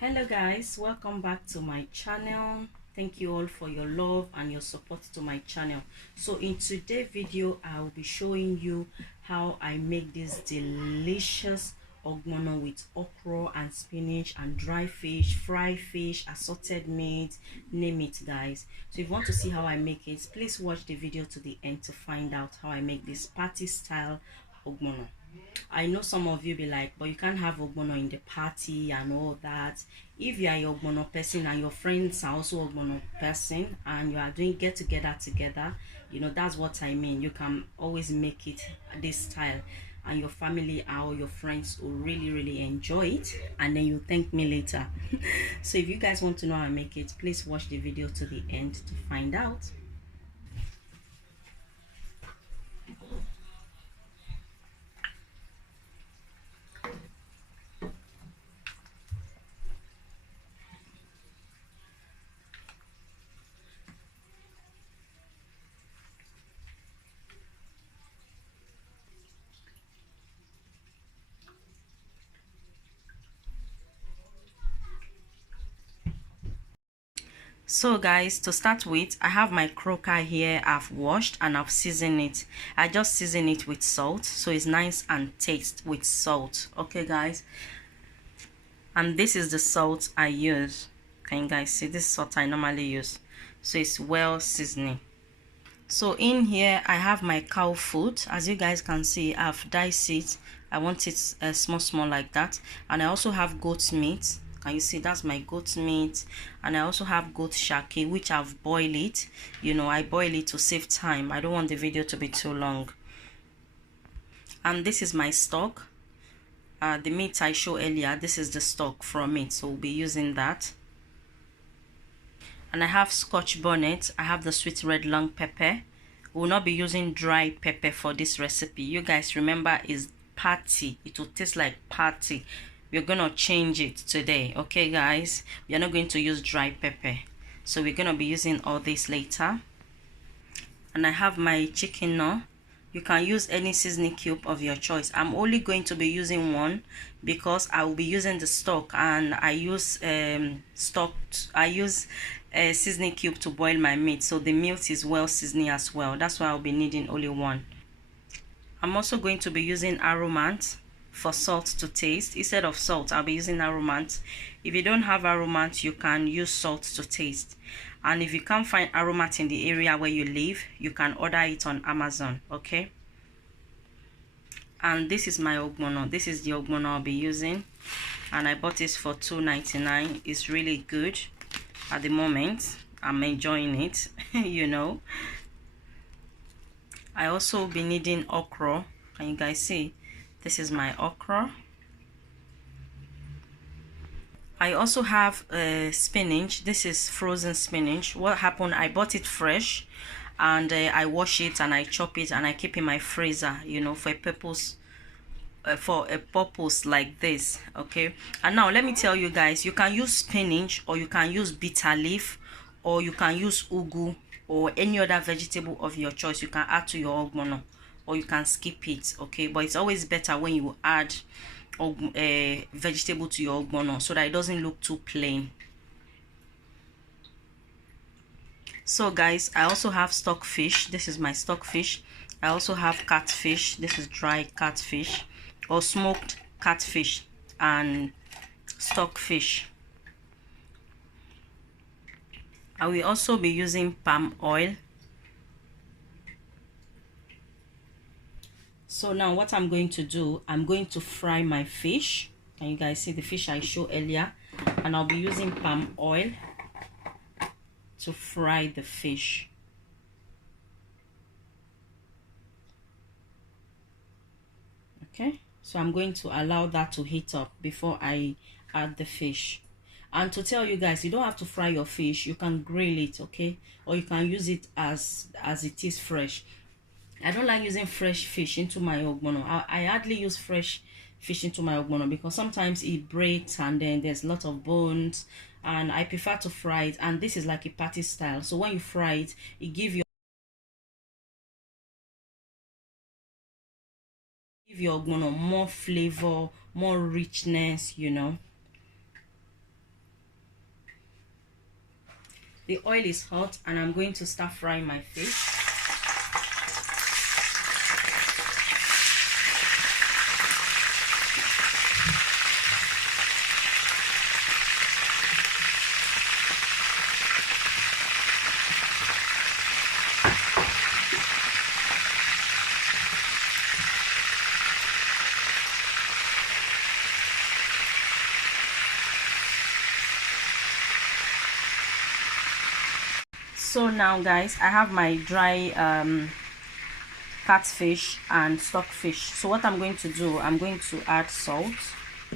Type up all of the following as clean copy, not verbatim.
Hello guys, welcome back to my channel. Thank you all for your love and your support to my channel. So in today's video I'll be showing you how I make this delicious ogbono with okra and spinach and dry fish, fried fish, assorted meat, name it guys. So if you want to see how I make it, please watch the video to the end to find out how I make this party style ogbono. I know some of you be like, but you can't have ogbono in the party and all that. If you are a ogbono person and your friends are also ogbono person and you are doing get together, you know, that's what I mean. You can always make it this style and your family or your friends will really enjoy it, and then you thank me later. So if you guys want to know how I make it, please watch the video to the end to find out. So guys, to start with, I have my croaker here. I've washed and I've seasoned it. I just season it with salt so it's nice and taste with salt. Okay guys, and this is the salt I use. Can you guys see this salt I normally use? So it's well seasoning. So in here I have my cow foot. As you guys can see, I've diced it. I want it small like that. And I also have goat meat. Can you see? That's my goat meat. And I also have goat shaki, which I've boiled it. You know, I boil it to save time. I don't want the video to be too long. And this is my stock. The meat I showed earlier, this is the stock from it, so we'll be using that. And I have scotch bonnet. I have the sweet red long pepper. We will not be using dry pepper for this recipe. You guys remember, is party. It will taste like party. We're gonna change it today, okay guys? We are not going to use dry pepper, so we're gonna be using all this later. And I have my chicken now. You can use any seasoning cube of your choice. I'm only going to be using one because I will be using the stock, and I use seasoning cube to boil my meat, so the meat is well seasoning as well. That's why I'll be needing only one. I'm also going to be using aromat for salt to taste. Instead of salt, I'll be using aromat. If you don't have aromat, you can use salt to taste. And if you can't find aromat in the area where you live, you can order it on Amazon, okay? And this is my ogbono. This is the ogbono I'll be using, and I bought this for $2.99. It's really good at the moment. I'm enjoying it. You know, I also be needing okra. Can you guys see? This is my okra. I also have spinach. This is frozen spinach. What happened, I bought it fresh, and I wash it and I chop it and I keep in my freezer, you know, for a purpose like this, okay? And now let me tell you guys, you can use spinach, or you can use bitter leaf, or you can use ugu, or any other vegetable of your choice. You can add to your ogbono, or you can skip it, okay? But it's always better when you add vegetable to your ogbono, so that it doesn't look too plain. So guys, I also have stock fish. This is my stock fish. I also have catfish. This is dry catfish or smoked catfish and stock fish. I will also be using palm oil. So now what I'm going to do, I'm going to fry my fish. Can you guys see the fish I showed earlier? And I'll be using palm oil to fry the fish. Okay, so I'm going to allow that to heat up before I add the fish. And to tell you guys, you don't have to fry your fish. You can grill it, okay? Or you can use it as it is fresh. I don't like using fresh fish into my ogbono. I hardly use fresh fish into my ogbono because sometimes it breaks and then there's a lot of bones, and I prefer to fry it. And this is like a party style, so when you fry it, it gives your ogbono more flavor, more richness, you know. The oil is hot and I'm going to start frying my fish. So now guys, I have my dry catfish and stockfish. So what I'm going to do, I'm going to add salt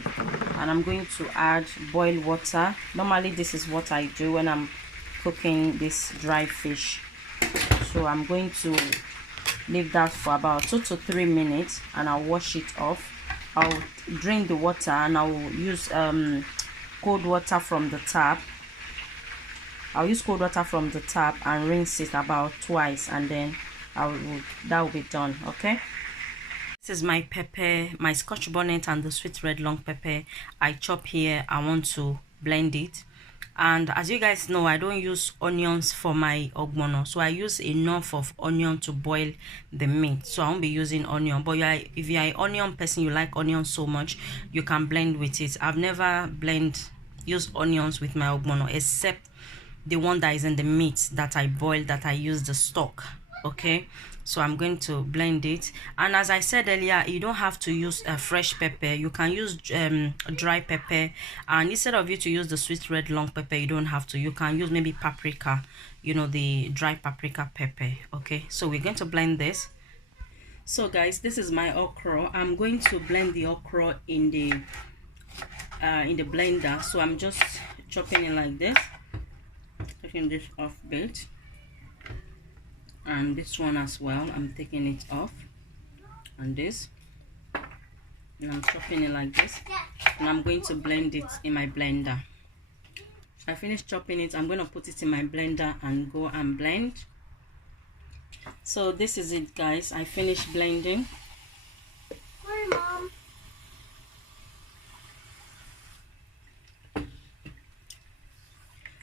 and I'm going to add boiled water. Normally this is what I do when I'm cooking this dry fish. So I'm going to leave that for about 2 to 3 minutes and I'll wash it off. I'll drain the water and I'll use cold water from the tap. I'll use cold water from the tap and rinse it about twice, and then that will be done. Okay, this is my pepper, my scotch bonnet and the sweet red long pepper I chop here. I want to blend it, and as you guys know, I don't use onions for my ogbono, so I use enough of onion to boil the meat, so I won't be using onion. But if you're an onion person, you like onion so much, you can blend with it. I've never used onions with my ogbono except the one that is in the meat that I boiled, that I use the stock. Okay, so I'm going to blend it, and as I said earlier, you don't have to use a fresh pepper. You can use dry pepper, and instead of you to use the sweet red long pepper, you don't have to. You can use maybe paprika, you know, the dry paprika pepper. Okay, so we're going to blend this. So guys, this is my okra. I'm going to blend the okra in the blender. So I'm just chopping it like this, taking this off bit, and this one as well, I'm taking it off, and this, and I'm chopping it like this, and I'm going to blend it in my blender. I finished chopping it. I'm going to put it in my blender and go and blend. So this is it guys, I finished blending. Hi Mom.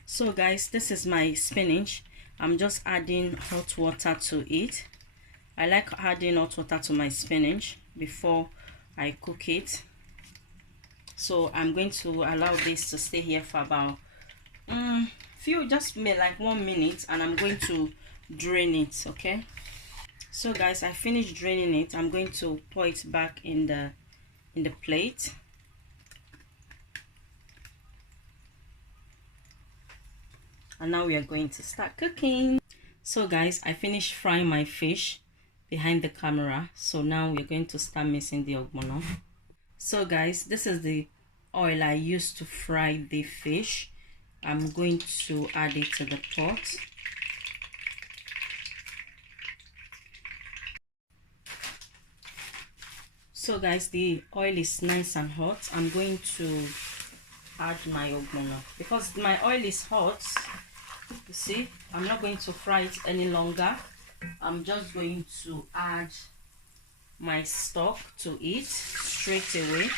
So guys, this is my spinach. I'm just adding hot water to it. I like adding hot water to my spinach before I cook it. So I'm going to allow this to stay here for about just like 1 minute, and I'm going to drain it. Okay, so guys, I finished draining it. I'm going to pour it back in the plate. And now we are going to start cooking. So guys, I finished frying my fish behind the camera. So now we're going to start mixing the ogbono. So guys, this is the oil I used to fry the fish. I'm going to add it to the pot. So guys, the oil is nice and hot. I'm going to add my ogbono. Because my oil is hot, you see, I'm not going to fry it any longer. I'm just going to add my stock to it straight away.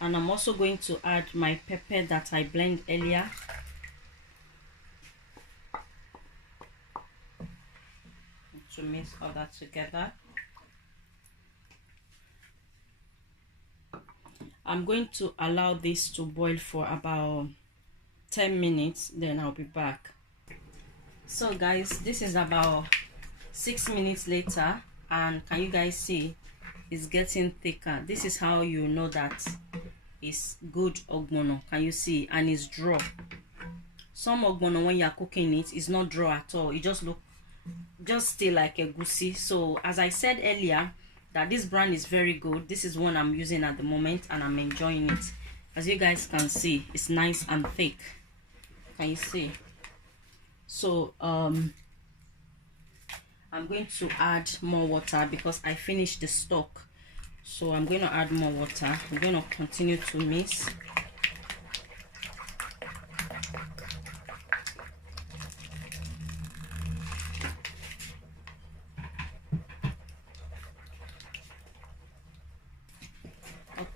And I'm also going to add my pepper that I blended earlier. To mix all that together. I'm going to allow this to boil for about 10 minutes, then I'll be back. So guys, this is about 6 minutes later, and can you guys see it's getting thicker? This is how you know that it's good ogbono. Can you see? And it's draw. Some ogbono, when you're cooking it, it's not draw at all. It just stay like a goosey. So as I said earlier, that this brand is very good. This is one I'm using at the moment and I'm enjoying it. As you guys can see, it's nice and thick. Can you see? So I'm going to add more water because I finished the stock. So I'm going to add more water. I'm going to continue to mix.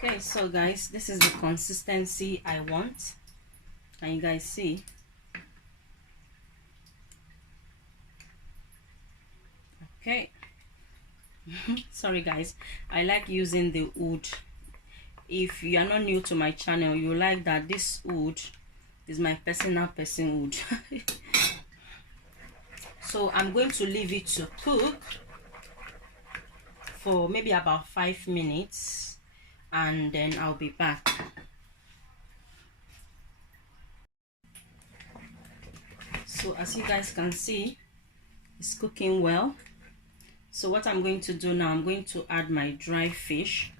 Okay, so guys, this is the consistency I want. Can you guys see? Okay. Sorry guys, I like using the wood. If you are not new to my channel, you like that this wood is my personal wood. So I'm going to leave it to cook for maybe about 5 minutes, and then I'll be back. So as you guys can see, it's cooking well. So what I'm going to do now, I'm going to add my dry fish.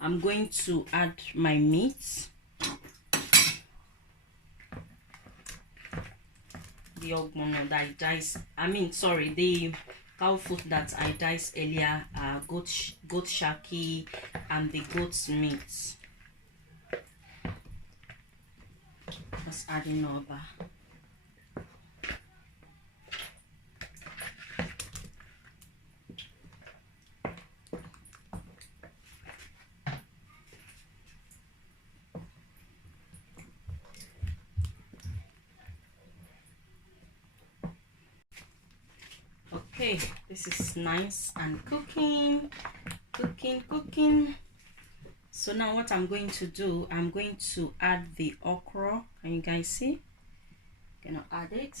I'm going to add my meat, the ogbono that I diced, the cow foot that I diced earlier, goat shaki and the goat's meat. Just adding over. Okay, this is nice and cooking. So now what I'm going to do, I'm going to add the okra. Can you guys see? Gonna add it.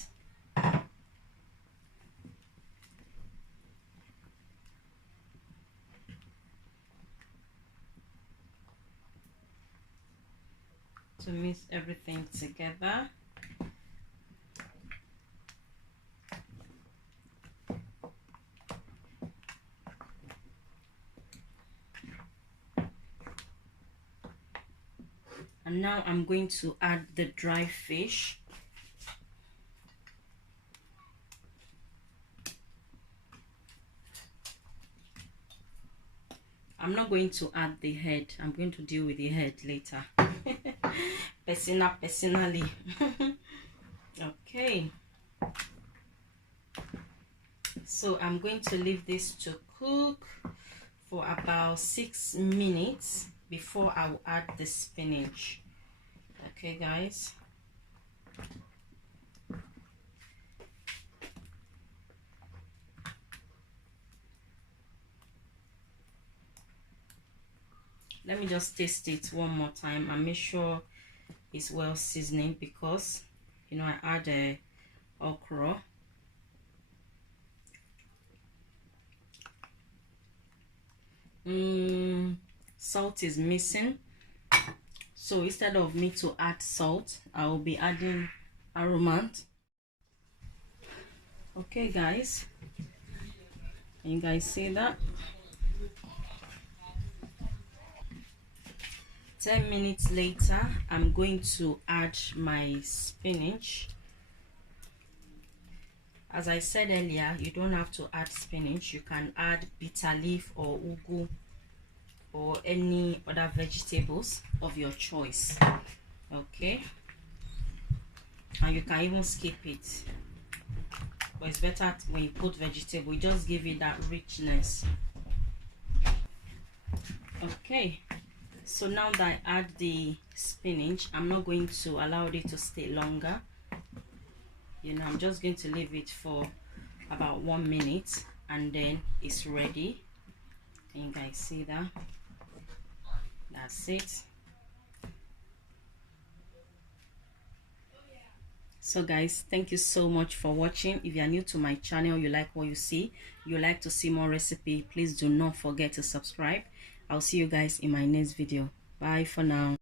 To mix everything together. And now I'm going to add the dry fish. I'm not going to add the head. I'm going to deal with the head later. Personally. Okay. So I'm going to leave this to cook for about 6 minutes before I will add the spinach. Okay guys. Let me just taste it one more time and make sure it's well seasoning, because you know I add a okra. Salt is missing, so instead of me to add salt, I will be adding aromant. Okay guys, can you guys see that? 10 minutes later, I'm going to add my spinach. As I said earlier, you don't have to add spinach. You can add bitter leaf or ugu or any other vegetables of your choice. Okay, and you can even skip it, but it's better when you put vegetable. You just give it that richness. Okay, so now that I add the spinach, I'm not going to allow it to stay longer. You know, I'm just going to leave it for about 1 minute and then it's ready. Can you guys see that? That's it. So guys, thank you so much for watching. If you are new to my channel, you like what you see, you like to see more recipe, please do not forget to subscribe. I'll see you guys in my next video. Bye for now.